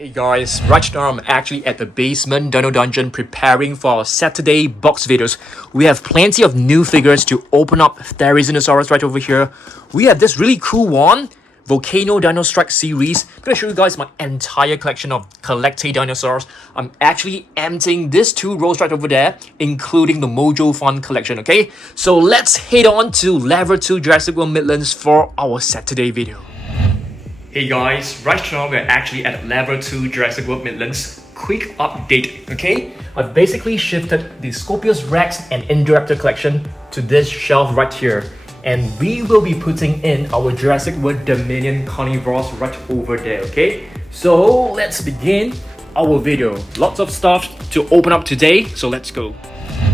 Hey guys, right now I'm actually at the basement Dino Dungeon preparing for our Saturday box videos. We have plenty of new figures to open up. Therizinosaurus right over here. We have this really cool one, Volcano Dino Strike series. I'm gonna show you guys my entire collection of collected dinosaurs. I'm actually emptying these two rows right over there, including the Mojo Fun collection, okay? So let's head on to level 2 Jurassic World Midlands for our Saturday video. Hey guys, right now we're actually at level 2 Jurassic World Midlands. Quick update, okay? I've basically shifted the Scorpius Rex and Indoraptor collection to this shelf right here. And we will be putting in our Jurassic World Dominion carnivores right over there, okay? So let's begin our video. Lots of stuff to open up today, so let's go.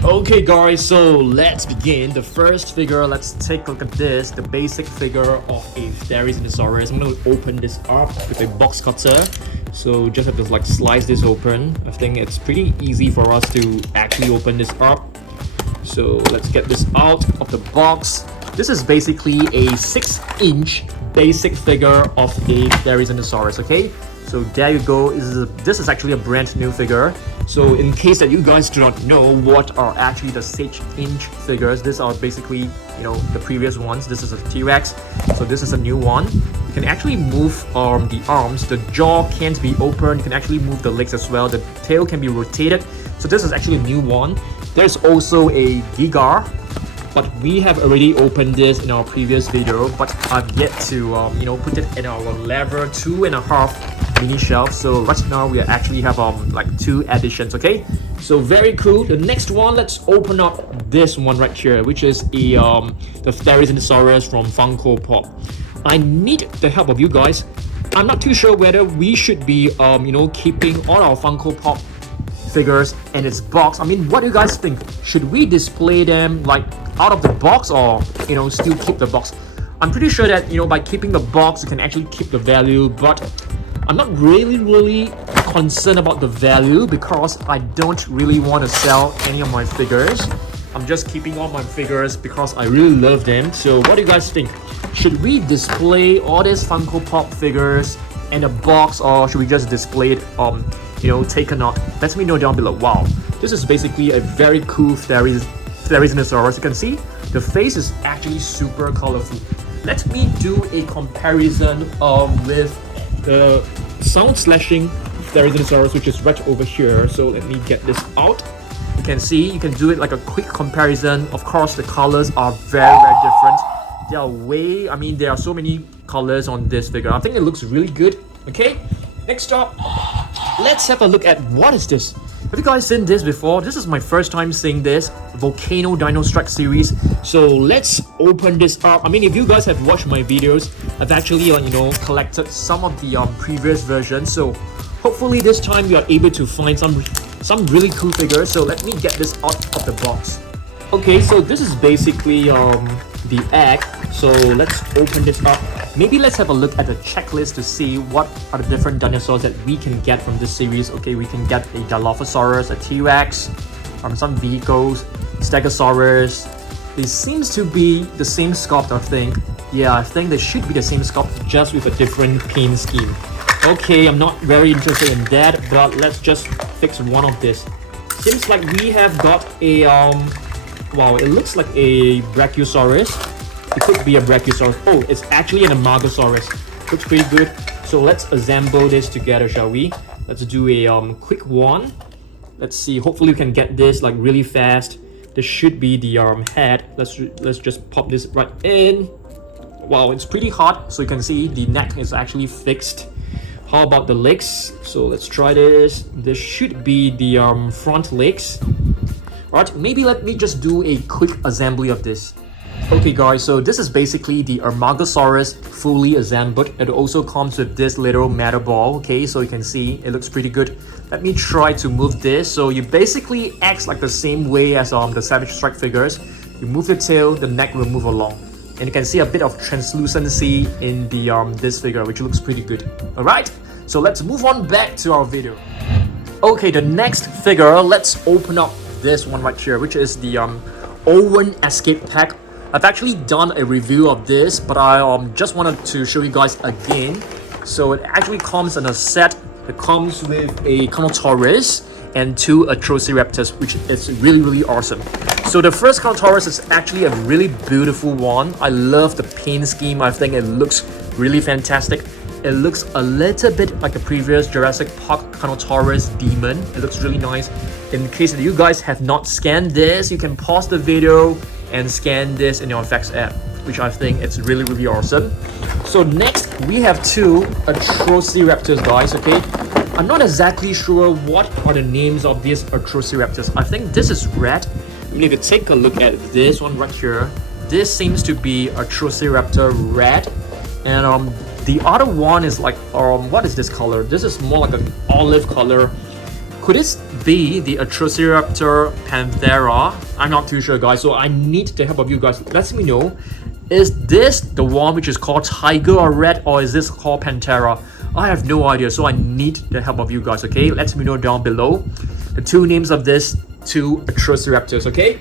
Okay guys, so let's begin. The first figure, let's take a look at this, the basic figure of a Therizinosaurus. I'm going to open this up with a box cutter. So just have to like slice this open. I think it's pretty easy for us to actually open this up. So let's get this out of the box. This is basically a 6-inch basic figure of a Therizinosaurus, okay? So there you go. This is actually a brand new figure. So in case that you guys do not know what are actually the 6-inch figures, these are basically, you know, the previous ones. This is a T-Rex, so this is a new one. You can actually move the arms, the jaw can't be open, you can actually move the legs as well, the tail can be rotated. So this is actually a new one. There's also a Giga, but we have already opened this in our previous video, but I've yet to put it in our level 2.5 mini shelf. So right now we actually have like 2 additions, okay? So very cool. The next one, let's open up this one right here, which is the Therizinosaurus from Funko Pop. I need the help of you guys. I'm not too sure whether we should be keeping all our Funko Pop figures in its box. I mean, what do you guys think? Should we display them like out of the box, or still keep the box? I'm pretty sure that by keeping the box you can actually keep the value, but I'm not really concerned about the value because I don't really want to sell any of my figures. I'm just keeping all my figures because I really love them. So what do you guys think? Should we display all these Funko Pop figures in a box, or should we just display it taken out? Let me know down below. Wow, this is basically a very cool Therizinosaurus. You can see the face is actually super colorful. Let me do a comparison with the sound slashing Therizinosaurus, which is right over here. So let me get this out. You can see, you can do it like a quick comparison. Of course, the colors are very different. There are so many colors on this figure. I think it looks really good. Okay, next up, let's have a look at what is this. Have you guys seen this before? This is my first time seeing this Volcano Dino Strike series. So let's open this up. I mean, if you guys have watched my videos, I've actually collected some of the previous versions. So hopefully this time we are able to find some really cool figures. So let me get this out of the box. Okay, so this is basically the egg. So let's open this up. Maybe let's have a look at the checklist to see what are the different dinosaurs that we can get from this series. Okay, we can get a Allosaurus, a T-Rex, some vehicles, Stegosaurus. They seems to be the same sculpt, I think. Yeah, I think they should be the same sculpt, just with a different paint scheme. Okay, I'm not very interested in that, but let's just fix one of this. Seems like we have got a wow, it looks like a Brachiosaurus. It could be a Brachiosaurus. Oh, it's actually an Amargasaurus. Looks pretty good. So let's assemble this together, shall we? Let's do a quick one. Let's see. Hopefully we can get this like really fast. This should be the head. Let's just pop this right in. Wow, it's pretty hot. So you can see the neck is actually fixed. How about the legs? So let's try this. This should be the front legs. Alright, maybe let me just do a quick assembly of this. Okay guys, so this is basically the Amargasaurus fully assembled. It also comes with this little metal ball, okay, so you can see it looks pretty good. Let me try to move this. So you basically acts like the same way as the Savage Strike figures. You move the tail, the neck will move along. And you can see a bit of translucency in the this figure, which looks pretty good. Alright, so let's move on back to our video. Okay, the next figure, let's open up this one right here, which is the Owen Escape Pack. I've actually done a review of this, but I just wanted to show you guys again. So it actually comes in a set It comes with a Giganotosaurus and 2 Atrociraptors, which is really awesome. So the first Giganotosaurus is actually a really beautiful one. I love the paint scheme. I think it looks really fantastic. It looks a little bit like the previous Jurassic Park Giganotosaurus Demon. It looks really nice. In case that you guys have not scanned this, you can pause the video and scan this in your effects app, which I think it's really awesome. So next we have 2 Atrociraptors, guys. Okay, I'm not exactly sure what are the names of these Atrociraptors. I think this is red. And if you take a look at this one right here, this seems to be Atrociraptor red, and the other one is like what is this color? This is more like an olive color. Could this be the Atrociraptor Panthera? I'm not too sure, guys, so I need the help of you guys. Let me know, is this the one which is called Tiger or Red, or is this called Panthera? I have no idea, so I need the help of you guys, okay? Let me know down below the 2 names of this 2 Atrociraptors, okay?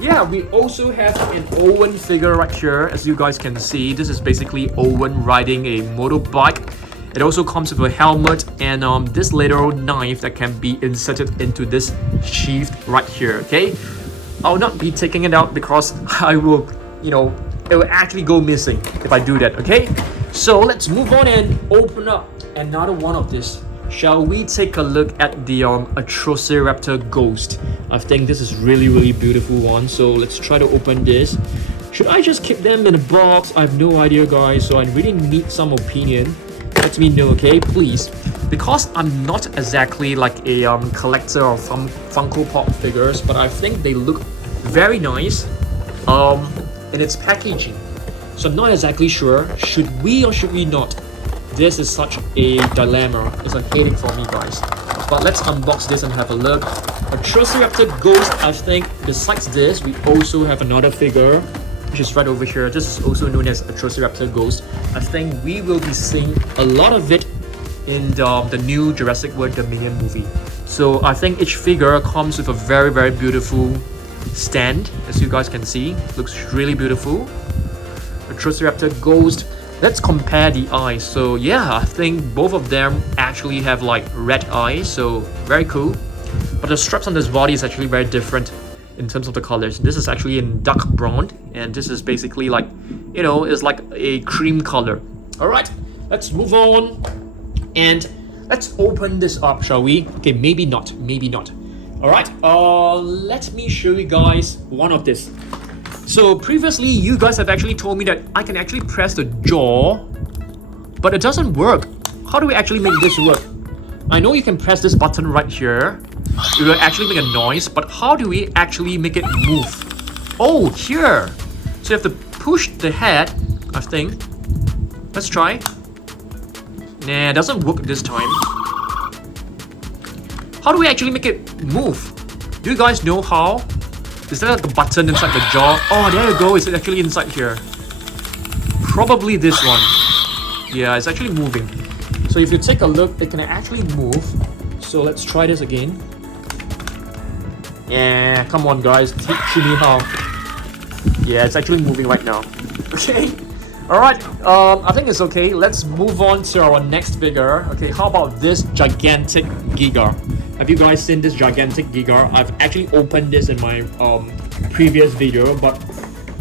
Yeah, we also have an Owen figure right here. As you guys can see, this is basically Owen riding a motorbike. It also comes with a helmet and this little knife that can be inserted into this sheath right here, okay? I'll not be taking it out because I will, it will actually go missing if I do that, okay? So let's move on and open up another one of this. Shall we take a look at the Atrociraptor Ghost? I think this is really beautiful one. So let's try to open this. Should I just keep them in a box? I have no idea, guys. So I really need some opinion. Let me know, okay, please. Because I'm not exactly like a collector of Funko Pop figures, but I think they look very nice in its packaging. So I'm not exactly sure, should we or should we not? This is such a dilemma. It's a headache for me, guys. But let's unbox this and have a look. Atrociraptor Ghost, I think besides this, we also have another figure, which is right over here. This is also known as Atrociraptor Ghost. I think we will be seeing a lot of it in the new Jurassic World Dominion movie. So I think each figure comes with a very beautiful stand, as you guys can see. Looks really beautiful. Atrociraptor Ghost. Let's compare the eyes. So yeah, I think both of them actually have like red eyes, so very cool. But the straps on this body is actually very different in terms of the colors. This is actually in dark brown, and this is basically like, it's like a cream color. All right, let's move on and let's open this up, shall we? Okay, maybe not. All right, let me show you guys one of this. So previously, you guys have actually told me that I can actually press the jaw, but it doesn't work. How do we actually make this work? I know you can press this button right here. It will actually make a noise, but how do we actually make it move? Oh, here. So you have to push the head, I think. Let's try. Nah, it doesn't work this time. How do we actually make it move? Do you guys know how? Is there like a button inside the jaw? Oh, there you go. It's actually inside here. Probably this one. Yeah, it's actually moving. So if you take a look, it can actually move. So let's try this again. Yeah, come on guys, teach me how. Yeah, it's actually moving right now. Okay. Alright, I think it's okay. Let's move on to our next figure. Okay, how about this gigantic Giga? Have you guys seen this gigantic Giga? I've actually opened this in my previous video, but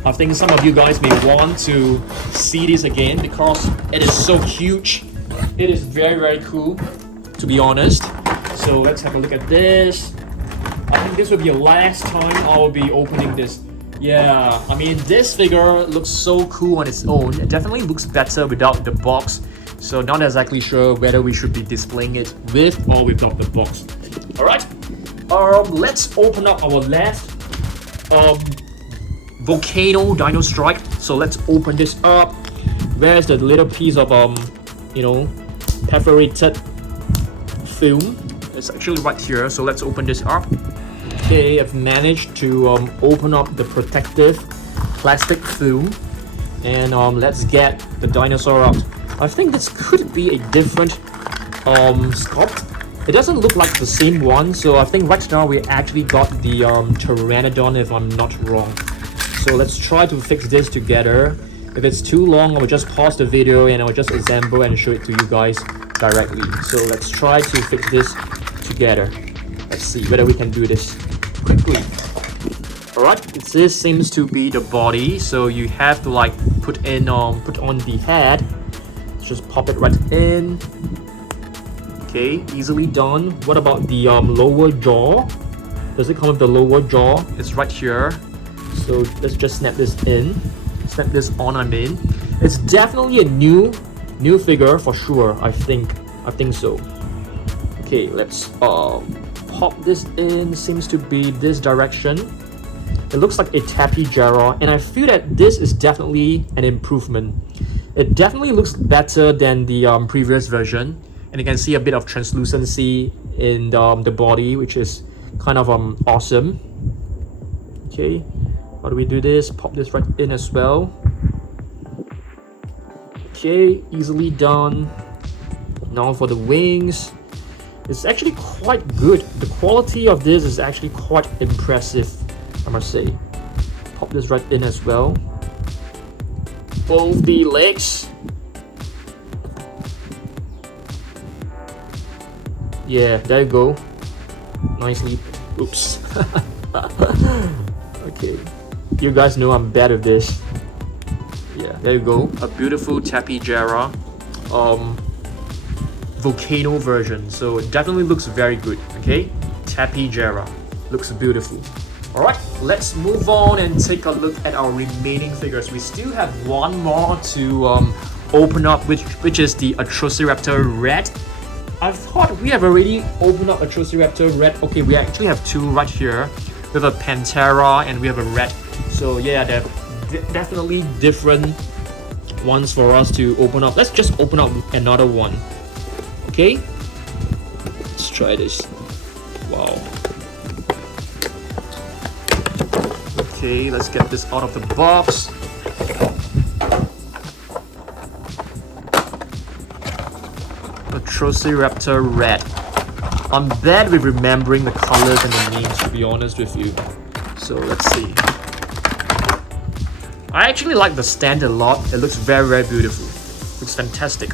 I think some of you guys may want to see this again because it is so huge. It is very cool, to be honest. So let's have a look at this. I think this will be the last time I will be opening this. Yeah, I mean, this figure looks so cool on its own. It definitely looks better without the box. So not exactly sure whether we should be displaying it with or without the box. Alright, let's open up our last Volcano Dino Strike. So let's open this up. Where's the little piece of perforated film? It's actually right here. So let's open this up. Okay, I've managed to open up the protective plastic film, and let's get the dinosaur out. I think this could be a different sculpt. It doesn't look like the same one, so I think right now we actually got the Pteranodon, if I'm not wrong. So let's try to fix this together. If it's too long, I will just pause the video and I'll just assemble and show it to you guys directly. So let's try to fix this together. Let's see whether we can do this quickly. Alright, this seems to be the body, so you have to like put on the head. Just pop it right in. Okay, easily done. What about the lower jaw? Does it come with the lower jaw? It's right here. So let's just snap this in. Snap this on, I mean. It's definitely a new figure for sure. I think so. Okay, let's pop this in. Seems to be this direction. It looks like a tappy Jara, and I feel that this is definitely an improvement. It definitely looks better than the previous version, and you can see a bit of translucency in the body, which is kind of awesome. Okay, how do we do this? Pop this right in as well. Okay, easily done. Now for the wings. It's actually quite good. The quality of this is actually quite impressive, I must say. Pop this right in as well. Both the legs. Yeah, there you go. Nicely. Oops. Okay. You guys know I'm bad at this. Yeah, there you go. A beautiful Tappy Jara. Volcano version. So it definitely looks very good. Okay? Tappy Jara. Looks beautiful. Alright, let's move on and take a look at our remaining figures. We still have one more to open up, which is the Atrociraptor Red. I thought we have already opened up Atrociraptor Red. Okay, we actually have two right here. We have a Pantera and we have a Red. So yeah, they're definitely different ones for us to open up. Let's just open up another one. Okay, let's try this. Wow. Okay, let's get this out of the box. Atrociraptor Red. I'm bad with remembering the colors and the names, to be honest with you. So let's see. I actually like the stand a lot. It looks very, very beautiful. Looks fantastic.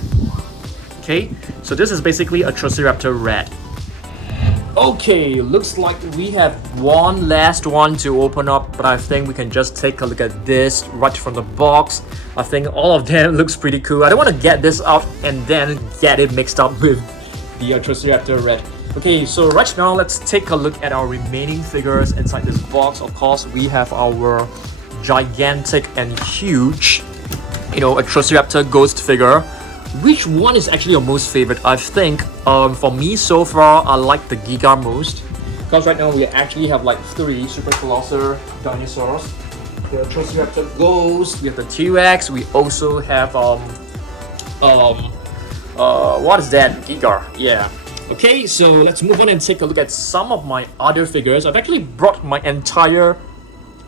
Okay, so this is basically Atrociraptor Red. Okay, looks like we have one last one to open up, but I think we can just take a look at this right from the box. I think all of them looks pretty cool. I don't want to get this out and then get it mixed up with the Atrociraptor Red. Okay, so right now let's take a look at our remaining figures inside this box. Of course, we have our gigantic and huge, Atrociraptor Ghost figure. Which one is actually your most favorite? I think for me so far I like the Giga most, because right now we actually have like 3 super colossal dinosaurs. The Atrociraptor Ghost, we have the T-Rex, we also have what is that? Giga, yeah. Okay, so let's move on and take a look at some of my other figures. I've actually brought my entire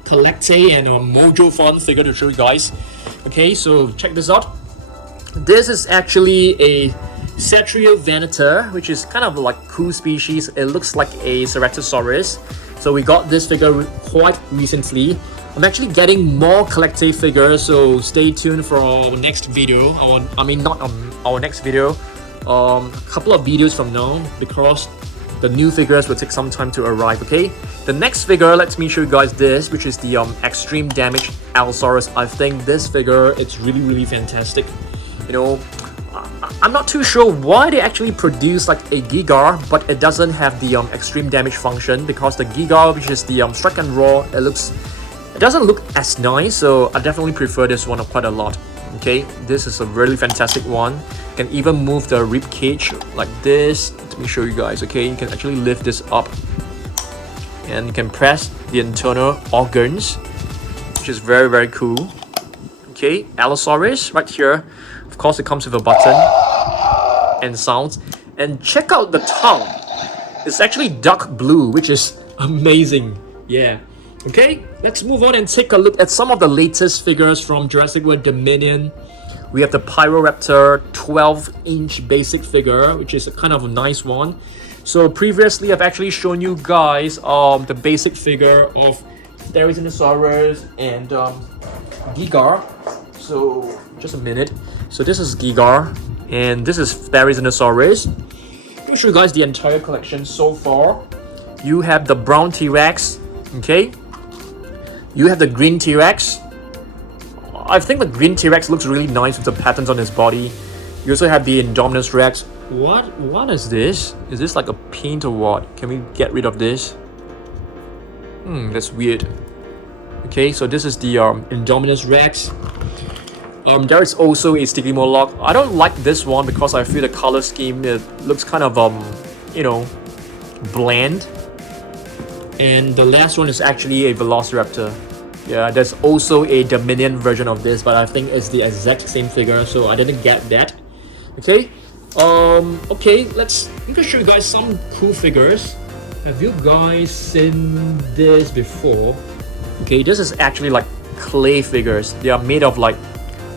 Collecte and Mojo Fun figure to show you guys. Okay, so check this out. This is actually a Cetrial Venator, which is kind of like cool species. It looks like a Ceratosaurus. So we got this figure quite recently. I'm actually getting more Collecte figures, so stay tuned for our next video. Not our next video. A couple of videos from now, because the new figures will take some time to arrive. Okay, the next figure, let me show you guys this, which is the extreme damage Allosaurus. I think this figure, it's really, really fantastic. I'm not too sure why they actually produce like a Giga, but it doesn't have the extreme damage function, because the Giga, which is the strike and roar, it doesn't look as nice. So I definitely prefer this one quite a lot. Okay, this is a really fantastic one. You can even move the rib cage like this. Let me show you guys. Okay, you can actually lift this up and you can press the internal organs, which is very, very cool. Okay, Allosaurus right here. Of course, it comes with a button and sounds. And check out the tongue. It's actually dark blue, which is amazing. Yeah. Okay, let's move on and take a look at some of the latest figures from Jurassic World Dominion. We have the Pyroraptor 12-inch basic figure, which is a kind of a nice one. So previously, I've actually shown you guys the basic figure of Therizinosaurus and Giga. So just a minute. So this is Giga. And this is Therizinosaurus. Let me show you guys the entire collection so far. You have the brown T-Rex, okay? You have the green T-Rex. I think the green T-Rex looks really nice with the patterns on his body. You also have the Indominus Rex. What is this? Is this like a paint or what? Can we get rid of this? That's weird. Okay, so this is the Indominus Rex. There is also a sticky Moloch. I don't like this one because I feel the color scheme, it looks kind of you know, bland. And the last one is actually a Velociraptor. Yeah, there's also a Dominion version of this, but I think it's the exact same figure, so I didn't get that. Okay, okay, I'm gonna show you guys some cool figures. Have you guys seen this before? Okay, this is actually like clay figures. They are made of like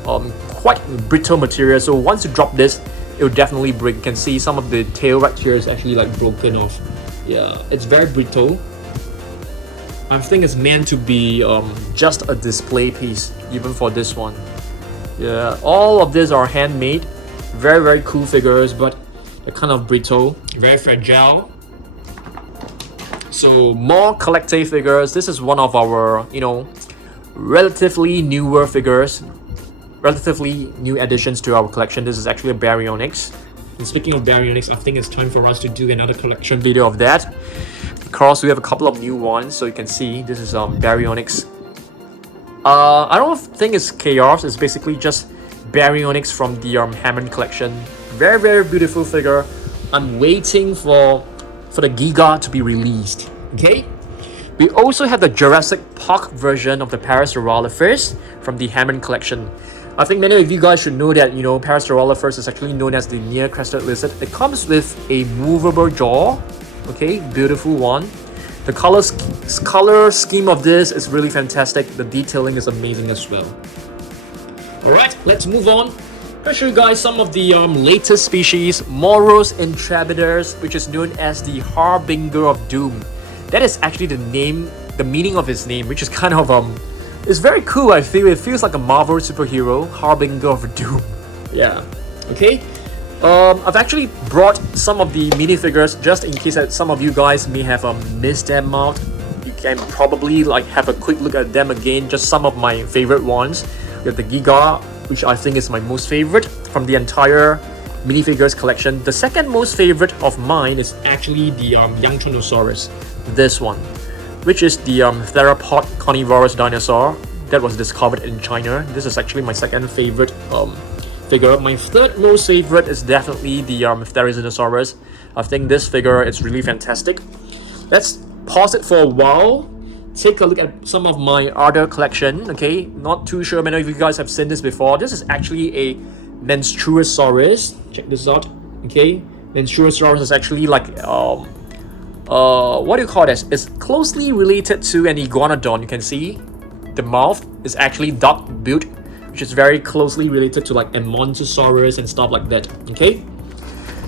quite brittle material, so once you drop this, it will definitely break. You can see some of the tail right here is actually like broken off. Yeah, it's very brittle. I think it's meant to be just a display piece, even for this one. Yeah, all of these are handmade. Very cool figures, but they're kind of brittle, very fragile. So more collector figures. This is one of our, you know, relatively newer figures, relatively new additions to our collection. This is actually a Baryonyx. And speaking of Baryonyx, I think it's time for us to do another collection video of that. Because we have a couple of new ones, so you can see this is Baryonyx. I don't think it's Chaos. It's basically just Baryonyx from the Hammond collection. Very beautiful figure. I'm waiting for the Giga to be released. Okay. We also have the Jurassic Park version of the Parasaurolophus from the Hammond collection. I think many of you guys should know that, you know, Parasaurolophus is actually known as the near-crested lizard. It comes with a movable jaw. Okay, beautiful one. The color scheme of this is really fantastic. The detailing is amazing as well. Alright, let's move on. I'll show you guys some of the latest species, Moros intrepidus, which is known as the Harbinger of Doom. That is actually the name, the meaning of his name, which is kind of it's very cool. I feel it feels like a Marvel superhero, Harbinger of Doom. Yeah. Okay. I've actually brought some of the minifigures just in case that some of you guys may have missed them out. You can probably like have a quick look at them again. Just some of my favorite ones. We have the Giga, which I think is my most favorite from the entire minifigures collection. The second most favorite of mine is actually the young Tyrannosaurus, this one, which is the theropod carnivorous dinosaur that was discovered in China. This is actually my second favorite figure. My third most favorite is definitely the Therizinosaurus. I think this figure is really fantastic. Let's pause it for a while. Take a look at some of my other collection. Okay, not too sure many of you guys have seen this before. This is actually a Menstruosaurus. Check this out. Okay, Menstruosaurus is actually like what do you call this? It's closely related to an iguanodon. You can see the mouth is actually duck built, which is very closely related to like a Montosaurus and stuff like that. Okay,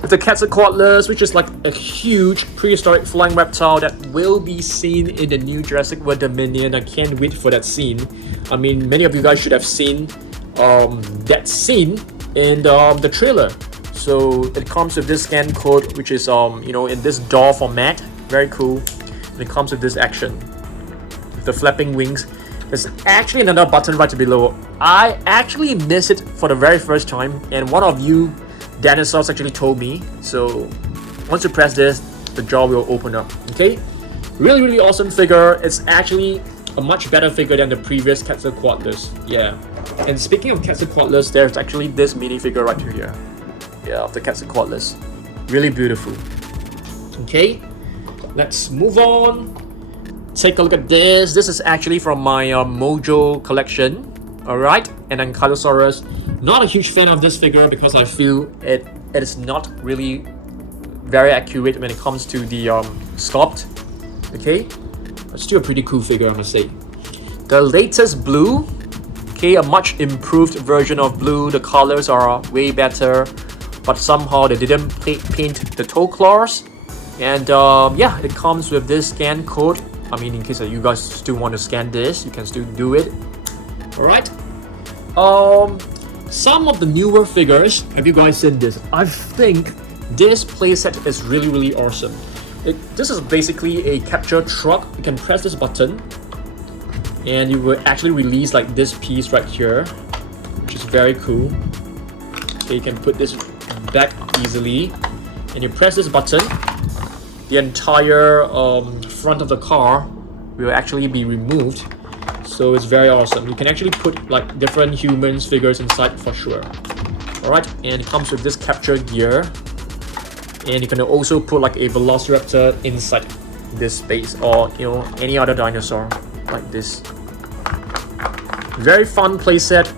with the Quetzalcoatlus, which is like a huge prehistoric flying reptile that will be seen in the new Jurassic World Dominion. I can't wait for that scene. I mean, many of you guys should have seen that scene in the trailer. So it comes with this scan code, which is you know, in this DAW format. Very cool. And it comes with this action, with the flapping wings. There's actually another button right below. I actually missed it for the very first time, and one of you Dinosaurs actually told me. So once you press this, the jaw will open up. Okay, really awesome figure. It's actually a much better figure than the previous Quetzalcoatlus. Yeah. And speaking of Quetzalcoatlus, there's actually this minifigure right here. Yeah, of the Quetzalcoatlus. Really beautiful. Okay, let's move on. Take a look at this. This is actually from my Mojo collection. Alright, and then Allosaurus. Not a huge fan of this figure because I feel it is not really very accurate when it comes to the sculpt. Okay, but still a pretty cool figure, I must say. The latest Blue. Okay, a much improved version of Blue. The colors are way better, but somehow they didn't paint the toe claws. And yeah, it comes with this scan code. I mean, in case that you guys still want to scan this, you can still do it. Alright. Some of the newer figures, have you guys seen this? I think this playset is really awesome. This is basically a capture truck. You can press this button and you will actually release like this piece right here, which is very cool. Okay, you can put this back easily and you press this button. The entire front of the car will actually be removed. So it's very awesome. You can actually put like different humans figures inside for sure. Alright, and it comes with this capture gear. And you can also put like a Velociraptor inside this space, or any other dinosaur like this. Very fun playset.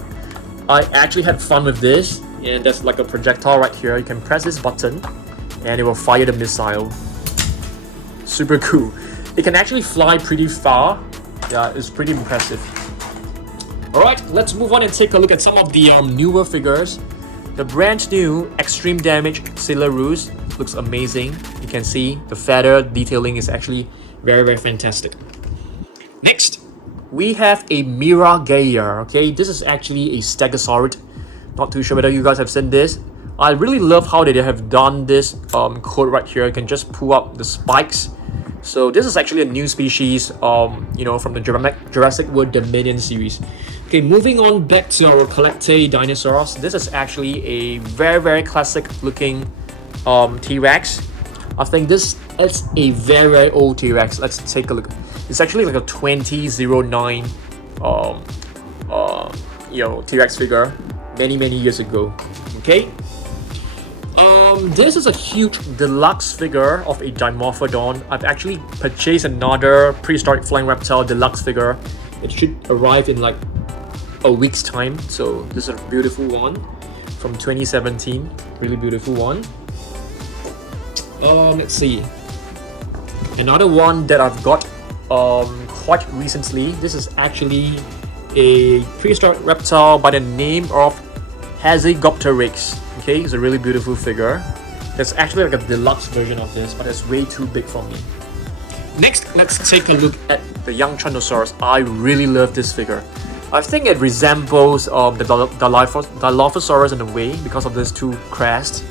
I actually had fun with this, and there's like a projectile right here. You can press this button and it will fire the missile. Super cool. It can actually fly pretty far. Yeah, it's pretty impressive. Alright, let's move on and take a look at some of the newer figures. The brand new Extreme Damage Sailorus looks amazing. You can see the feather detailing is actually very fantastic. Next, we have a Miragaia. Okay, this is actually a Stegosaurus. Not too sure whether you guys have seen this. I really love how they have done this code right here. You can just pull up the spikes. So this is actually a new species, from the Jurassic World Dominion series. Okay, moving on back to our Collecte Dinosaurs. This is actually a very classic looking T-Rex. I think this is a very old T-Rex. Let's take a look. It's actually like a 2009 T-Rex figure many years ago. Okay. This is a huge deluxe figure of a Dimorphodon. I've actually purchased another prehistoric flying reptile deluxe figure. It should arrive in like a week's time. So this is a beautiful one from 2017. Really beautiful one. Let's see. Another one that I've got quite recently. This is actually a prehistoric reptile by the name of Hazygompteryx. Okay, it's a really beautiful figure. There's actually like a deluxe version of this, but it's way too big for me. Next, let's take a look at the young Tyrannosaurus. I really love this figure. I think it resembles the Dilophosaurus in a way because of these two crests.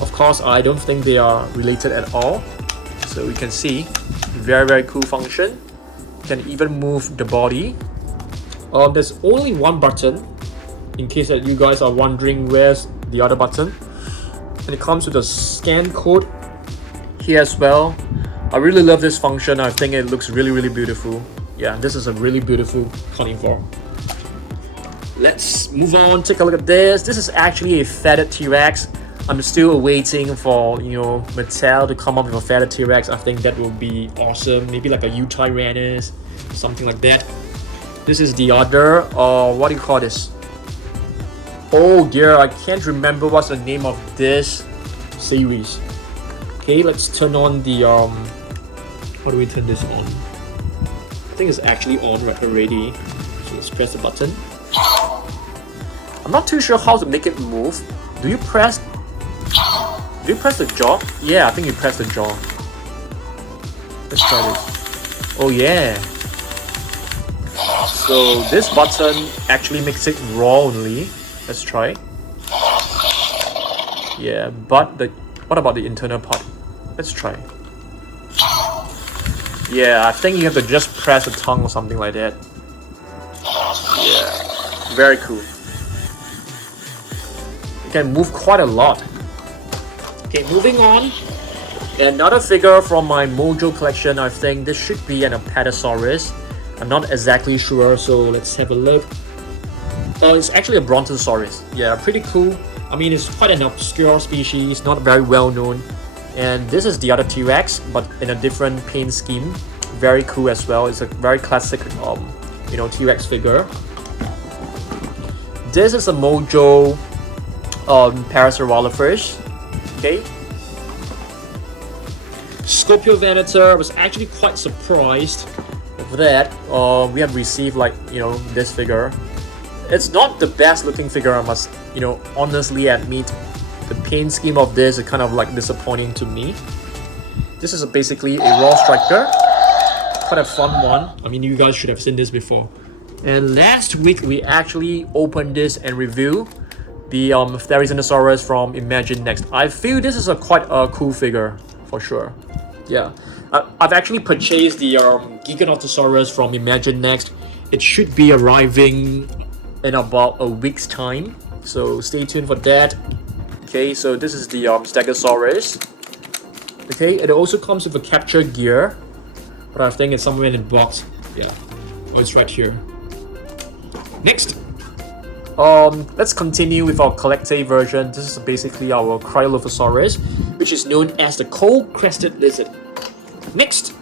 Of course, I don't think they are related at all. So we can see very cool function. You can even move the body. There's only one button, in case that you guys are wondering where's the other button. And it comes with a scan code here as well. I really love this function. I think it looks really beautiful. Yeah, this is a really beautiful carnivore. Let's move on, take a look at this. This is actually a feathered T-Rex. I'm still waiting for Mattel to come up with a feathered T-Rex. I think that would be awesome. Maybe like a Eutyrannus, something like that. This is the other, what do you call this? Oh dear, I can't remember what's the name of this series. Okay, let's turn on the how do we turn this on? I think it's actually on already. So let's press the button. I'm not too sure how to make it move. Do you press the jaw? Yeah, I think you press the jaw. Let's try this. Oh yeah. So this button actually makes it raw only. Let's try. Yeah, but what about the internal part? Let's try. Yeah, I think you have to just press the tongue or something like that. Yeah, very cool. You can move quite a lot. Okay, moving on. Another figure from my Mojo collection. I think this should be an Apatosaurus. I'm not exactly sure, so let's have a look. It's actually a Brontosaurus. Yeah, pretty cool. I mean, it's quite an obscure species, not very well known. And this is the other T-Rex, but in a different paint scheme. Very cool as well. It's a very classic, T-Rex figure. This is a Mojo Parasaurolophus. Okay. Scorpiovantor. I was actually quite surprised of that. We have received this figure. It's not the best looking figure, I must honestly admit. The paint scheme of this is kind of disappointing to me. This is basically a raw striker. Quite a fun one. I mean, you guys should have seen this before. And last week we actually opened this and reviewed the Therizinosaurus from Imagine Next. I feel this is quite a cool figure for sure. Yeah, I've actually purchased the Giganotosaurus from Imagine Next. It should be arriving in about a week's time, so stay tuned for that. Okay, so this is the Stegosaurus. Okay, it also comes with a capture gear, but I think it's somewhere in the box. Yeah, oh, it's right here. Next, let's continue with our Collectae version. This is basically our Cryolophosaurus, which is known as the cold-crested lizard. Next,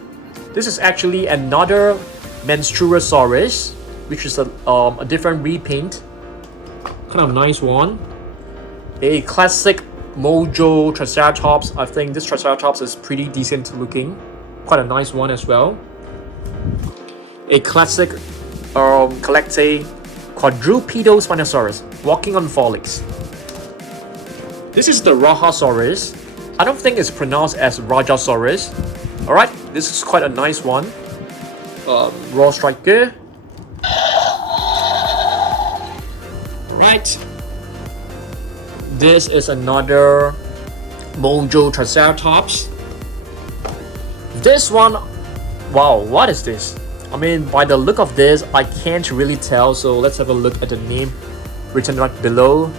this is actually another Menstruosaurus, which is a different repaint. Kind of nice one. A classic Mojo Triceratops. I think this Triceratops is pretty decent looking. Quite a nice one as well. A classic Collectae Quadrupedal Spinosaurus, walking on four legs. This is the Rajasaurus. I don't think it's pronounced as Rajasaurus. Alright, this is quite a nice one. Raw Striker. Right. This is another Mojo Triceratops. This one, wow, what is this? I mean, by the look of this, I can't really tell, so let's have a look at the name written right below.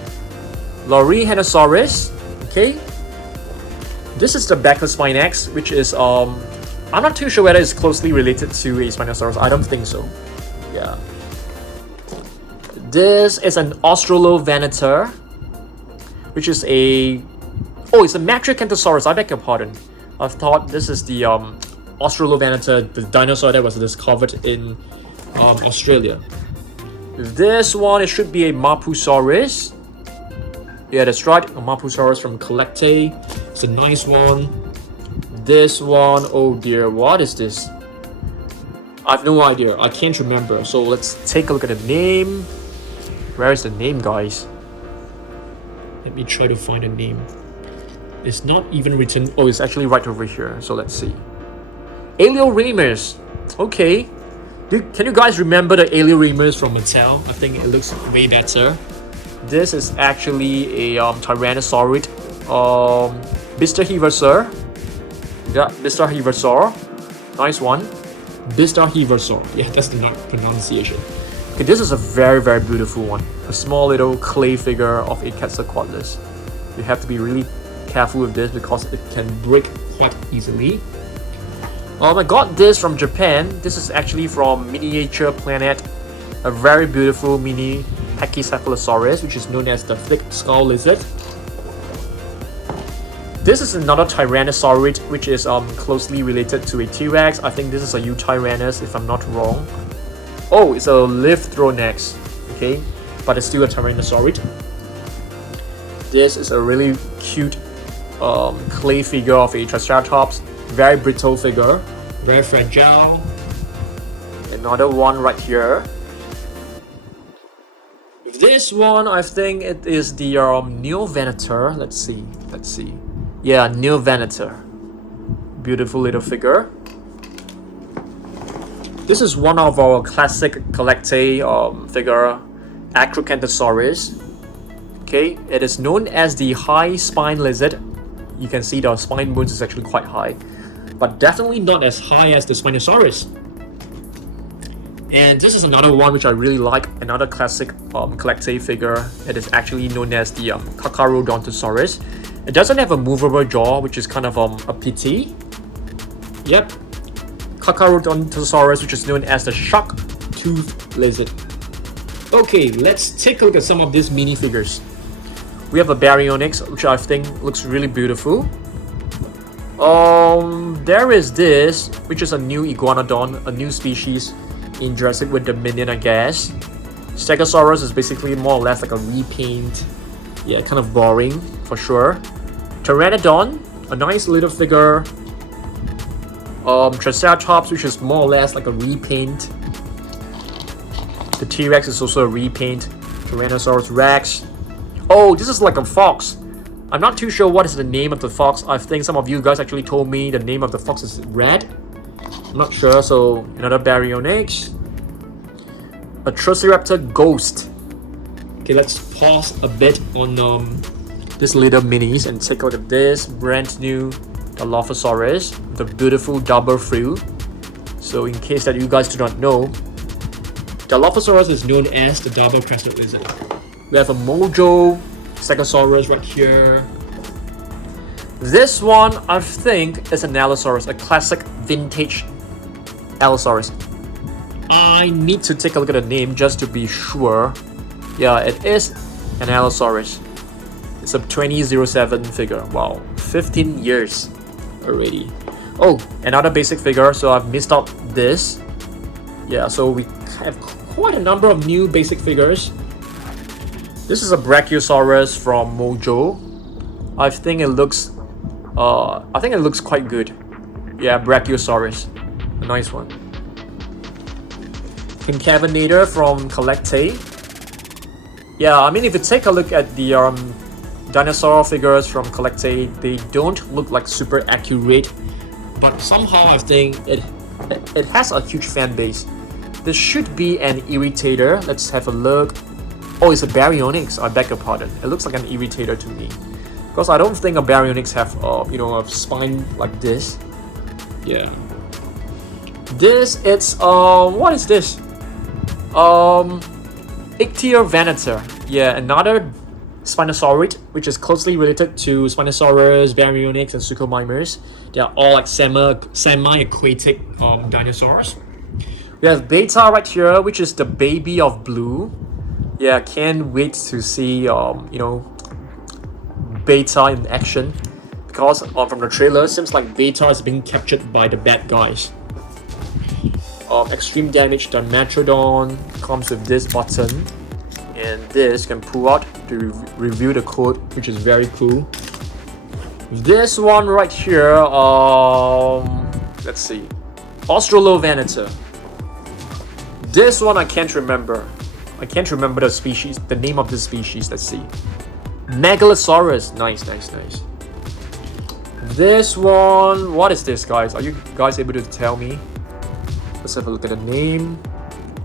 Lorihenosaurus. Okay. This is the Bacchus Spinax, which is I'm not too sure whether it's closely related to a Spinosaurus. I don't think so. Yeah. This is an Australopithecus, which is a... Oh, it's a Metriacanthosaurus. I beg your pardon. I thought this is the Australopithecus, the dinosaur that was discovered in Australia. This one, it should be a Mapusaurus. Yeah, that's right. A Mapusaurus from Collectae. It's a nice one. This one, oh dear, what is this? I have no idea. I can't remember. So let's take a look at the name. Where is the name, guys? Let me try to find a name. It's not even written. Oh, it's actually right over here. So let's see. Alioramus. Okay. Can you guys remember the Alioramus from Mattel? I think it looks way better. This is actually a Tyrannosaurid. Bistahevosaur. Yeah, Bistahevosaur. Nice one. Bistahevosaur. Yeah, that's the pronunciation. Okay, this is a very, very beautiful one. A small little clay figure of a Quetzalcoatlus. You have to be really careful with this because it can break quite easily. I got this from Japan. This is actually from Miniature Planet. A very beautiful mini Pachycephalosaurus, which is known as the thick skull lizard. This is another Tyrannosaurid, which is closely related to a T-Rex. I think this is a Eutyrannus, if I'm not wrong. Oh, it's a Lithronex, okay, but it's still a Tyrannosaurid. This is a really cute clay figure of a Triceratops. Very brittle figure, very fragile. Another one right here. This one, I think it is the Neovenator. Let's see. Yeah, Neovenator. Beautiful little figure. This is one of our classic Collectae figure, Acrocanthosaurus. Okay, it is known as the high spine lizard. You can see the spine bones is actually quite high, but definitely not as high as the Spinosaurus. And this is another one which I really like, another classic Collectae figure. It is actually known as the Kakarodontosaurus. It doesn't have a movable jaw, which is kind of a pity. Yep. Kakarodontosaurus, which is known as the shark-toothed lizard. Okay, let's take a look at some of these minifigures. We have a Baryonyx, which I think looks really beautiful. There is this, which is a new Iguanodon, a new species in Jurassic World Dominion, I guess. Stegosaurus is basically more or less like a repaint. Yeah, kind of boring for sure. Pteranodon, a nice little figure. Triceratops, which is more or less like a repaint. The T-Rex is also a repaint. Tyrannosaurus Rex. Oh, this is like a fox. I'm not too sure what is the name of the fox. I think some of you guys actually told me the name of the fox is Red. I'm not sure, so another Baryonyx. Atrociraptor Ghost. Okay, Okay, let's pause a bit on this little minis and take a look at this brand new Allosaurus, the beautiful double frill. So in case that you guys do not know, the Allosaurus is known as the double crested lizard. We have a Mojo Stegosaurus right here. This one, I think, is an Allosaurus, a classic vintage Allosaurus. I need to take a look at the name just to be sure. Yeah, it is an Allosaurus. It's a 2007 figure. Wow, 15 years already. Oh, another basic figure, so I've missed out this. Yeah, so we have quite a number of new basic figures. This is a Brachiosaurus from Mojo. I think it looks quite good. Yeah, Brachiosaurus. A nice one. Concavinator from Collectate. Yeah, I mean, if you take a look at the dinosaur figures from Collectate, they don't look like super accurate, but somehow I think it has a huge fan base. This should be an irritator. Let's have a look. Oh, it's a Baryonyx. I beg your pardon. It looks like an irritator to me, because I don't think a Baryonyx have a spine like this. Yeah. This it's what is this? Ichthyovanator. Yeah, another Spinosaurid, which is closely related to Spinosaurus, Baryonyx, and Suchomimus. They are all like semi-aquatic dinosaurs. We have Beta right here, which is the baby of Blue. Yeah, can't wait to see Beta in action, because from the trailer, seems like Beta is being captured by the bad guys. Extreme damage Dimetrodon comes with this button, and this can pull out to review the code, which is very cool. This one right here, let's see, Australovenator. This one I can't remember. I can't remember the species, the name of this species. Let's see, Megalosaurus. Nice. This one, what is this, guys? Are you guys able to tell me? Let's have a look at the name.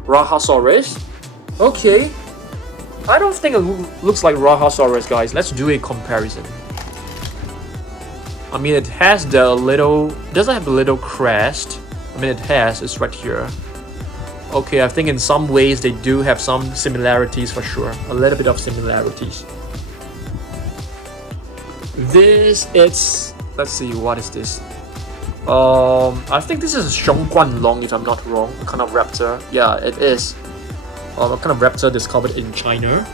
Rahasaurus. Okay. I don't think it looks like Rahasaurus, guys. Let's do a comparison. I mean, it has the little... doesn't have the little crest. I mean, it has. It's right here. Okay, I think in some ways they do have some similarities for sure. A little bit of similarities. This, it's... let's see, what is this? I think this is a Xiongguanlong, if I'm not wrong. A kind of raptor. Yeah, it is. A kind of raptor discovered in China.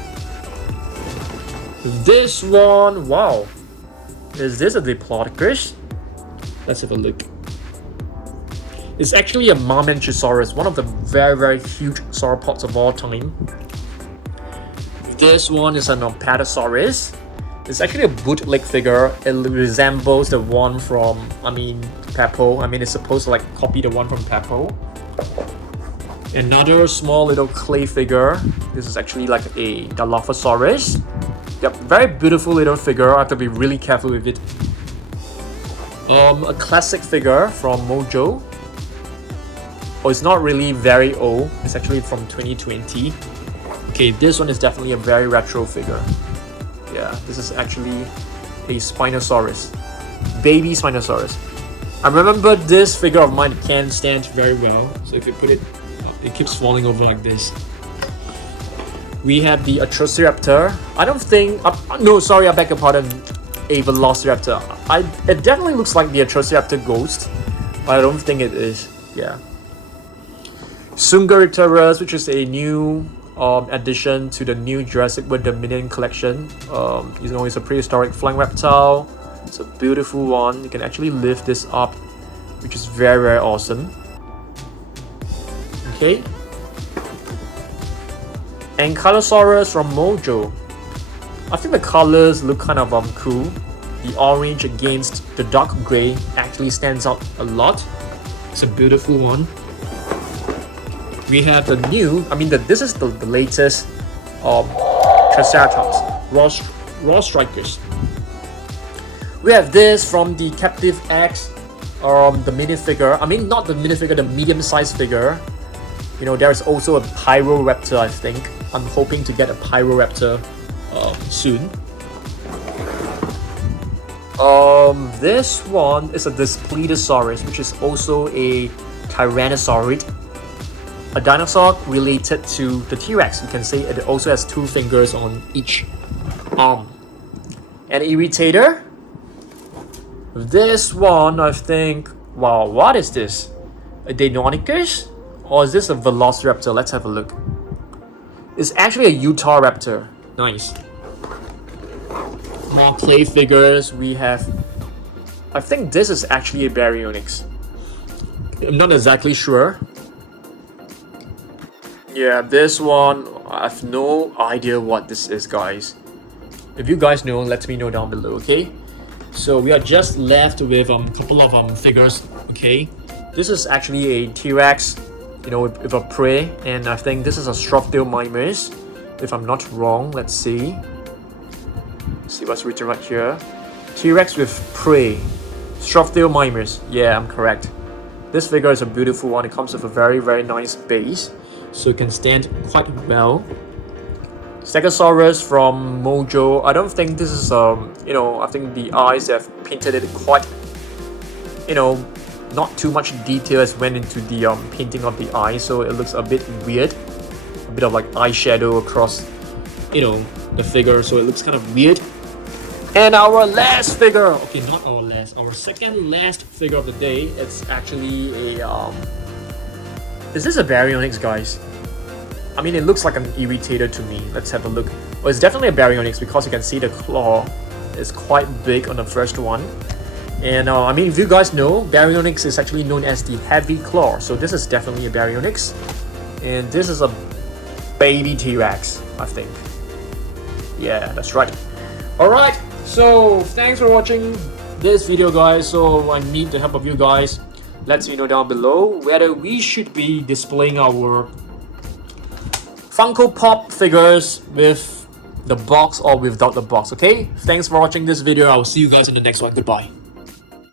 This one, wow. Is this a Diplodocus? Let's have a look. It's actually a Mamenchisaurus, one of the very huge sauropods of all time. This one is an Apatosaurus. It's actually a bootleg figure. It resembles the one from, Peppo. It's supposed to like copy the one from Peppo. Another small little clay figure. This is actually like a Dilophosaurus. Yep, very beautiful little figure. I have to be really careful with it. A classic figure from Mojo. Oh, it's not really very old. It's actually from 2020. Okay, this one is definitely a very retro figure. Yeah, this is actually a Spinosaurus. Baby Spinosaurus. I remember this figure of mine can't stand very well. So if you put it, it keeps falling over like this. We have the Atrociraptor. I don't think... no, sorry, I beg your pardon. A Velociraptor. It definitely looks like the Atrociraptor Ghost, but I don't think it is. Yeah. Sungaripterus, which is a new addition to the new Jurassic World Dominion collection. It's a prehistoric flying reptile. It's a beautiful one. You can actually lift this up, which is very awesome. Okay. Ankylosaurus from Mojo. I think the colors look kind of cool. The orange against the dark gray actually stands out a lot. It's a beautiful one. We have the new, this is the latest Triceratops, Raw Strikers. We have this from the Captive X, the minifigure. Not the minifigure, the medium-sized figure. There is also a Pyroraptor, I think. I'm hoping to get a Pyroraptor soon. This one is a Dinosaurus, which is also a Tyrannosaurid. A dinosaur related to the T-Rex. You can see it also has 2 fingers on each arm. An Irritator. This one, I think, wow, what is this? A Deinonychus? Or is this a Velociraptor? Let's have a look. It's actually a Utah Raptor. Nice. More clay figures. We have, I think this is actually a Baryonyx. I'm not exactly sure. Yeah, this one, I have no idea what this is, guys. If you guys know, let me know down below, okay? So we are just left with a couple of figures, okay? This is actually a T-Rex, you know, with a prey, and I think this is a Shroff-tailed Mimes, if I'm not wrong. Let's see. See what's written right here. T-Rex with prey, Shroff-tailed Mimes. Yeah, I'm correct. This figure is a beautiful one. It comes with a very, very nice base, so it can stand quite well. Stegosaurus from Mojo. I don't think this is you know, I think the eyes have painted it quite, you know, not too much detail has went into the painting of the eye, so it looks a bit weird. A bit of like eyeshadow across, you know, the figure, so it looks kind of weird. And our last figure, okay, not our last, our second last figure of the day. It's actually a is this a Baryonyx, guys? I mean, it looks like an Irritator to me. Let's have a look. Well, it's definitely a Baryonyx because you can see the claw is quite big on the first one. And I mean, if you guys know, Baryonyx is actually known as the heavy claw. So this is definitely a Baryonyx. And this is a baby T-Rex, I think. Yeah, that's right. Alright, so thanks for watching this video, guys. So I need the help of you guys. Let me know down below whether we should be displaying our Funko Pop figures with the box or without the box, okay? Thanks for watching this video. I will see you guys in the next one. Goodbye.